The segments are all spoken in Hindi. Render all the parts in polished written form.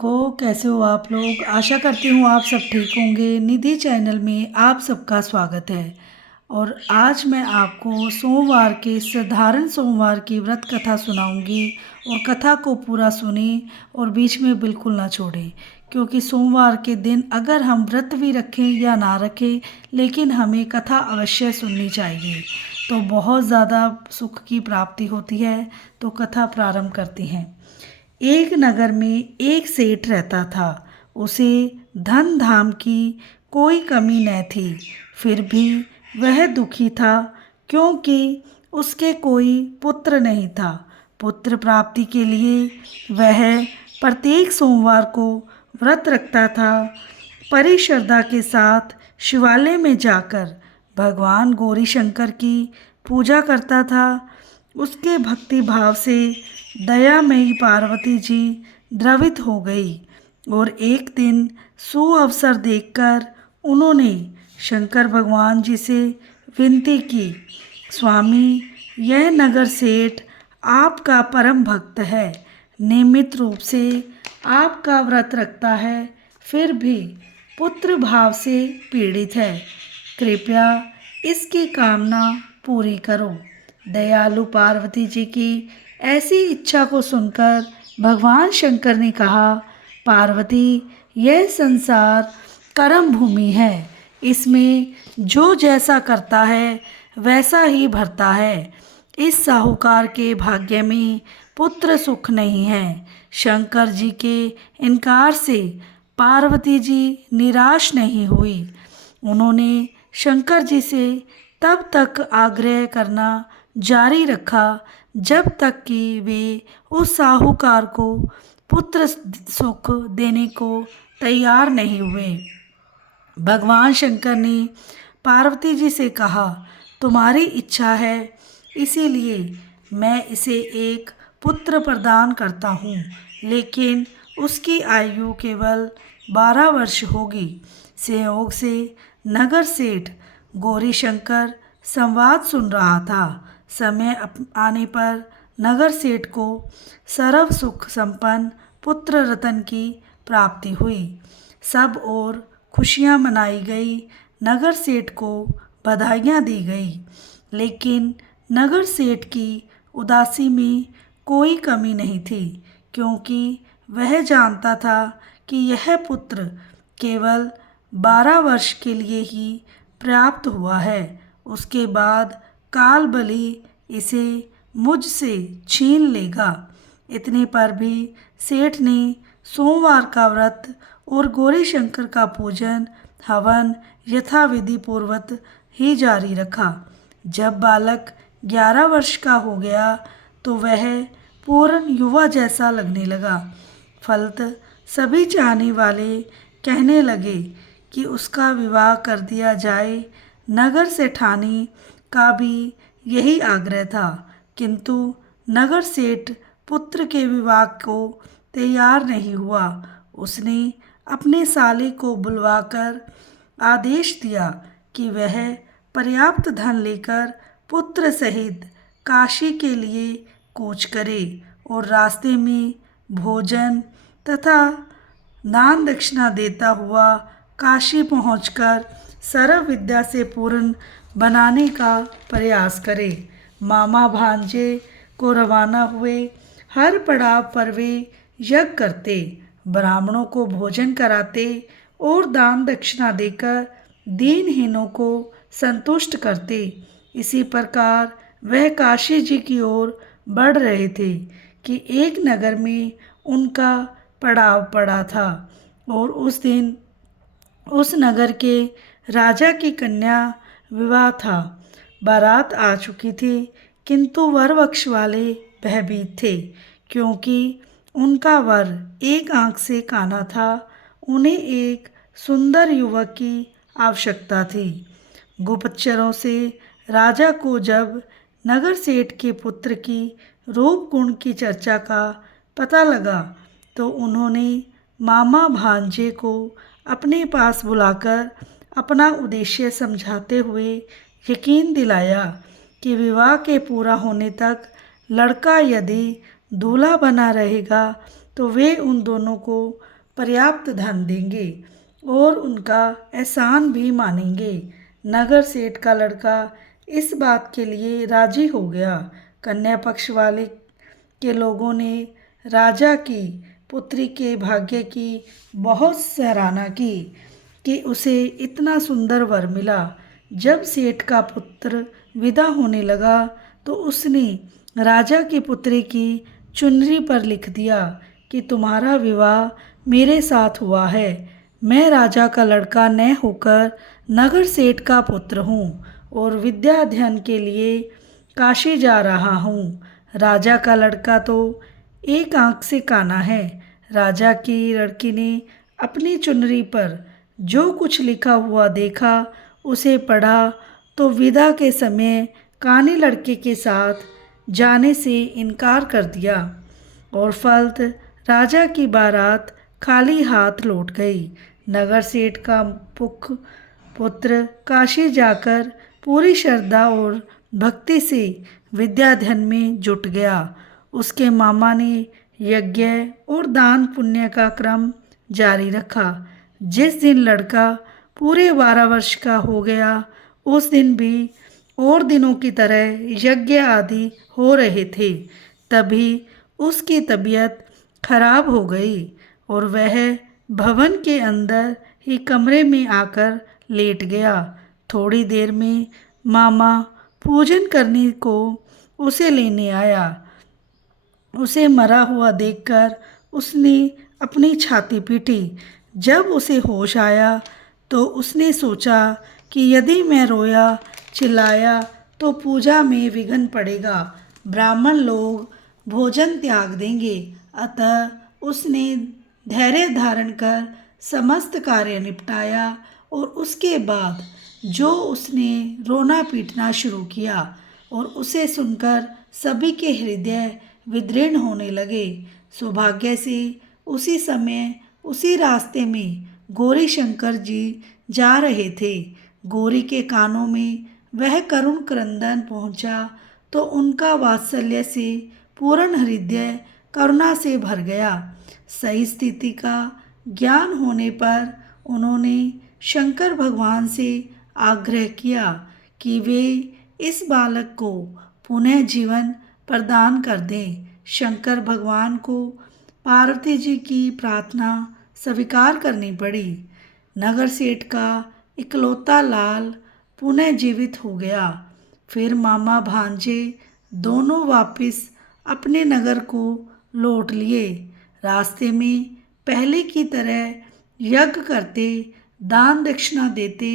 कैसे हो आप लोग। आशा करती हूँ आप सब ठीक होंगे। निधि चैनल में आप सबका स्वागत है। और आज मैं आपको सोमवार के साधारण सोमवार की व्रत कथा सुनाऊंगी। और कथा को पूरा सुने और बीच में बिल्कुल ना छोड़ें, क्योंकि सोमवार के दिन अगर हम व्रत भी रखें या ना रखें, लेकिन हमें कथा अवश्य सुननी चाहिए, तो बहुत ज़्यादा सुख की प्राप्ति होती है। तो कथा प्रारंभ करते हैं। एक नगर में एक सेठ रहता था। उसे धन धाम की कोई कमी न थी। फिर भी वह दुखी था, क्योंकि उसके कोई पुत्र नहीं था। पुत्र प्राप्ति के लिए वह प्रत्येक सोमवार को व्रत रखता था। परी श्रद्धा के साथ शिवालय में जाकर भगवान गौरी शंकर की पूजा करता था। उसके भक्ति भाव से दयामयी पार्वती जी द्रवित हो गई और एक दिन सुअवसर देखकर उन्होंने शंकर भगवान जी से विनती की, स्वामी, यह नगर सेठ आपका परम भक्त है, नियमित रूप से आपका व्रत रखता है, फिर भी पुत्र भाव से पीड़ित है। कृपया इसकी कामना पूरी करो। दयालु पार्वती जी की ऐसी इच्छा को सुनकर भगवान शंकर ने कहा, पार्वती, यह संसार कर्म भूमि है। इसमें जो जैसा करता है वैसा ही भरता है। इस साहूकार के भाग्य में पुत्र सुख नहीं है। शंकर जी के इनकार से पार्वती जी निराश नहीं हुई। उन्होंने शंकर जी से तब तक आग्रह करना जारी रखा जब तक कि वे उस साहूकार को पुत्र सुख देने को तैयार नहीं हुए। भगवान शंकर ने पार्वती जी से कहा, तुम्हारी इच्छा है, इसीलिए मैं इसे एक पुत्र प्रदान करता हूँ, लेकिन उसकी आयु केवल 12 वर्ष होगी। संयोग से नगर सेठ गौरी शंकर संवाद सुन रहा था। समय आने पर नगर सेठ को सर्व सुख संपन्न पुत्र रतन की प्राप्ति हुई। सब और खुशियाँ मनाई गई। नगर सेठ को बधाइयाँ दी गई, लेकिन नगर सेठ की उदासी में कोई कमी नहीं थी, क्योंकि वह जानता था कि यह पुत्र केवल 12 वर्ष के लिए ही प्राप्त हुआ है। उसके बाद काल बलि इसे मुझसे छीन लेगा। इतने पर भी सेठ ने सोमवार का व्रत और गौरी शंकर का पूजन हवन यथाविधि पूर्वक ही जारी रखा। जब बालक 11 वर्ष का हो गया तो वह पूर्ण युवा जैसा लगने लगा। फलत सभी चाहने वाले कहने लगे कि उसका विवाह कर दिया जाए। नगर सेठानी का भी यही आग्रह था, किंतु नगर सेठ पुत्र के विवाह को तैयार नहीं हुआ। उसने अपने साले को बुलवाकर आदेश दिया कि वह पर्याप्त धन लेकर पुत्र सहित काशी के लिए कूच करे और रास्ते में भोजन तथा दान दक्षिणा देता हुआ काशी पहुंचकर सर्व विद्या से पूर्ण बनाने का प्रयास करे। मामा भांजे को रवाना हुए। हर पड़ाव पर वे यज्ञ करते, ब्राह्मणों को भोजन कराते और दान दक्षिणा देकर दीनहीनों को संतुष्ट करते। इसी प्रकार वह काशी जी की ओर बढ़ रहे थे कि एक नगर में उनका पड़ाव पड़ा था और उस दिन उस नगर के राजा की कन्या विवाह था। बारात आ चुकी थी, किंतु वर पक्ष वाले भयभीत थे, क्योंकि उनका वर एक आंख से काना था। उन्हें एक सुंदर युवक की आवश्यकता थी। गुप्तचरों से राजा को जब नगर सेठ के पुत्र की रूप गुण की चर्चा का पता लगा, तो उन्होंने मामा भांजे को अपने पास बुलाकर अपना उद्देश्य समझाते हुए यकीन दिलाया कि विवाह के पूरा होने तक लड़का यदि दूल्हा बना रहेगा तो वे उन दोनों को पर्याप्त धन देंगे और उनका एहसान भी मानेंगे। नगर सेठ का लड़का इस बात के लिए राजी हो गया। कन्या पक्ष वाले के लोगों ने राजा की पुत्री के भाग्य की बहुत सराहना की कि उसे इतना सुंदर वर मिला। जब सेठ का पुत्र विदा होने लगा तो उसने राजा की पुत्री की चुनरी पर लिख दिया कि तुम्हारा विवाह मेरे साथ हुआ है। मैं राजा का लड़का न होकर नगर सेठ का पुत्र हूँ और विद्या अध्ययन के लिए काशी जा रहा हूँ। राजा का लड़का तो एक आंख से काना है। राजा की लड़की ने अपनी चुनरी पर जो कुछ लिखा हुआ देखा, उसे पढ़ा तो विदा के समय काने लड़के के साथ जाने से इनकार कर दिया और फलत राजा की बारात खाली हाथ लौट गई। नगर सेठ का पुत्र काशी जाकर पूरी श्रद्धा और भक्ति से विद्याध्ययन में जुट गया। उसके मामा ने यज्ञ और दान पुण्य का क्रम जारी रखा। जिस दिन लड़का पूरे 12 वर्ष का हो गया, उस दिन भी और दिनों की तरह यज्ञ आदि हो रहे थे। तभी उसकी तबीयत खराब हो गई और वह भवन के अंदर ही कमरे में आकर लेट गया। थोड़ी देर में मामा पूजन करने को उसे लेने आया। उसे मरा हुआ देखकर उसने अपनी छाती पीटी। जब उसे होश आया तो उसने सोचा कि यदि मैं रोया चिल्लाया तो पूजा में विघ्न पड़ेगा, ब्राह्मण लोग भोजन त्याग देंगे। अतः उसने धैर्य धारण कर समस्त कार्य निपटाया और उसके बाद जो उसने रोना पीटना शुरू किया और उसे सुनकर सभी के हृदय विदीर्ण होने लगे। सौभाग्य से उसी समय उसी रास्ते में गौरी शंकर जी जा रहे थे। गौरी के कानों में वह करुण क्रंदन पहुंचा तो उनका वात्सल्य से पूर्ण हृदय करुणा से भर गया। सही स्थिति का ज्ञान होने पर उन्होंने शंकर भगवान से आग्रह किया कि वे इस बालक को पुनः जीवन प्रदान कर दें। शंकर भगवान को पार्वती जी की प्रार्थना स्वीकार करनी पड़ी। नगर सेठ का इकलौता लाल पुनः जीवित हो गया। फिर मामा भांजे दोनों वापस अपने नगर को लौट लिए। रास्ते में पहले की तरह यज्ञ करते, दान दक्षिणा देते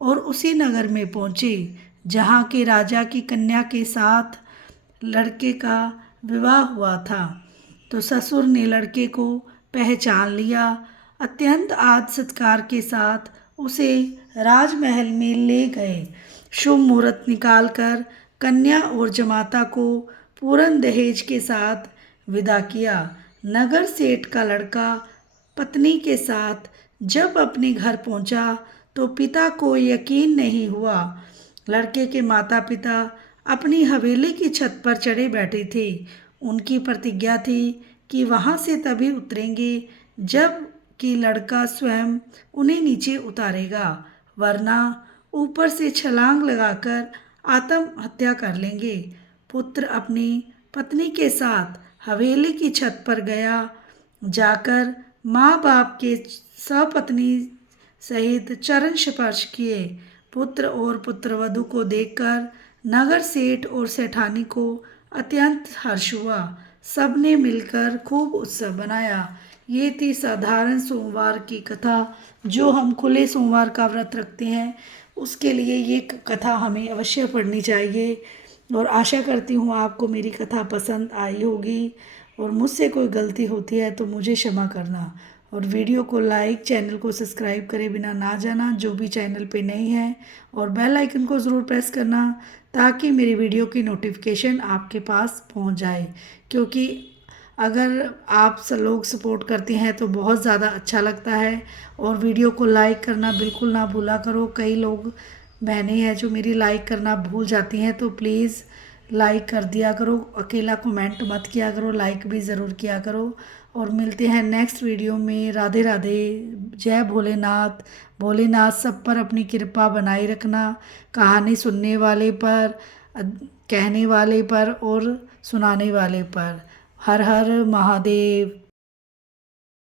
और उसी नगर में पहुँचे जहाँ के राजा की कन्या के साथ लड़के का विवाह हुआ था। तो ससुर ने लड़के को पहचान लिया। अत्यंत आदर सत्कार के साथ उसे राजमहल में ले गए। शुभ मुहूर्त निकालकर कन्या और जमाता को पूर्ण दहेज के साथ विदा किया। नगर सेठ का लड़का पत्नी के साथ जब अपने घर पहुंचा तो पिता को यकीन नहीं हुआ। लड़के के माता पिता अपनी हवेली की छत पर चढ़े बैठे थे। उनकी प्रतिज्ञा थी कि वहां से तभी उतरेंगे जब कि लड़का स्वयं उन्हें नीचे उतारेगा, वरना ऊपर से छलांग लगाकर आत्महत्या कर लेंगे। पुत्र अपनी पत्नी के साथ हवेली की छत पर गया। जाकर माँ बाप के सपत्नी सहित चरण स्पर्श किए। पुत्र और पुत्रवधू को देखकर नगर सेठ और सेठानी को अत्यंत हर्ष हुआ। सबने मिलकर खूब उत्सव बनाया। ये थी साधारण सोमवार की कथा। जो हम खुले सोमवार का व्रत रखते हैं उसके लिए ये कथा हमें अवश्य पढ़नी चाहिए। और आशा करती हूँ आपको मेरी कथा पसंद आई होगी और मुझसे कोई गलती होती है तो मुझे क्षमा करना। और वीडियो को लाइक, चैनल को सब्सक्राइब करे बिना ना जाना जो भी चैनल पे नहीं है, और बेल आइकन को ज़रूर प्रेस करना ताकि मेरी वीडियो की नोटिफिकेशन आपके पास पहुंच जाए। क्योंकि अगर आप लोग सपोर्ट करते हैं तो बहुत ज़्यादा अच्छा लगता है। और वीडियो को लाइक करना बिल्कुल ना भूला करो। कई लोग बहनें हैं जो मेरी लाइक करना भूल जाती हैं, तो प्लीज़ लाइक कर दिया करो। अकेला कमेंट मत किया करो, लाइक भी ज़रूर किया करो। और मिलते हैं नेक्स्ट वीडियो में। राधे राधे। जय भोलेनाथ। भोलेनाथ सब पर अपनी कृपा बनाए रखना, कहानी सुनने वाले पर, कहने वाले पर और सुनाने वाले पर। हर हर महादेव।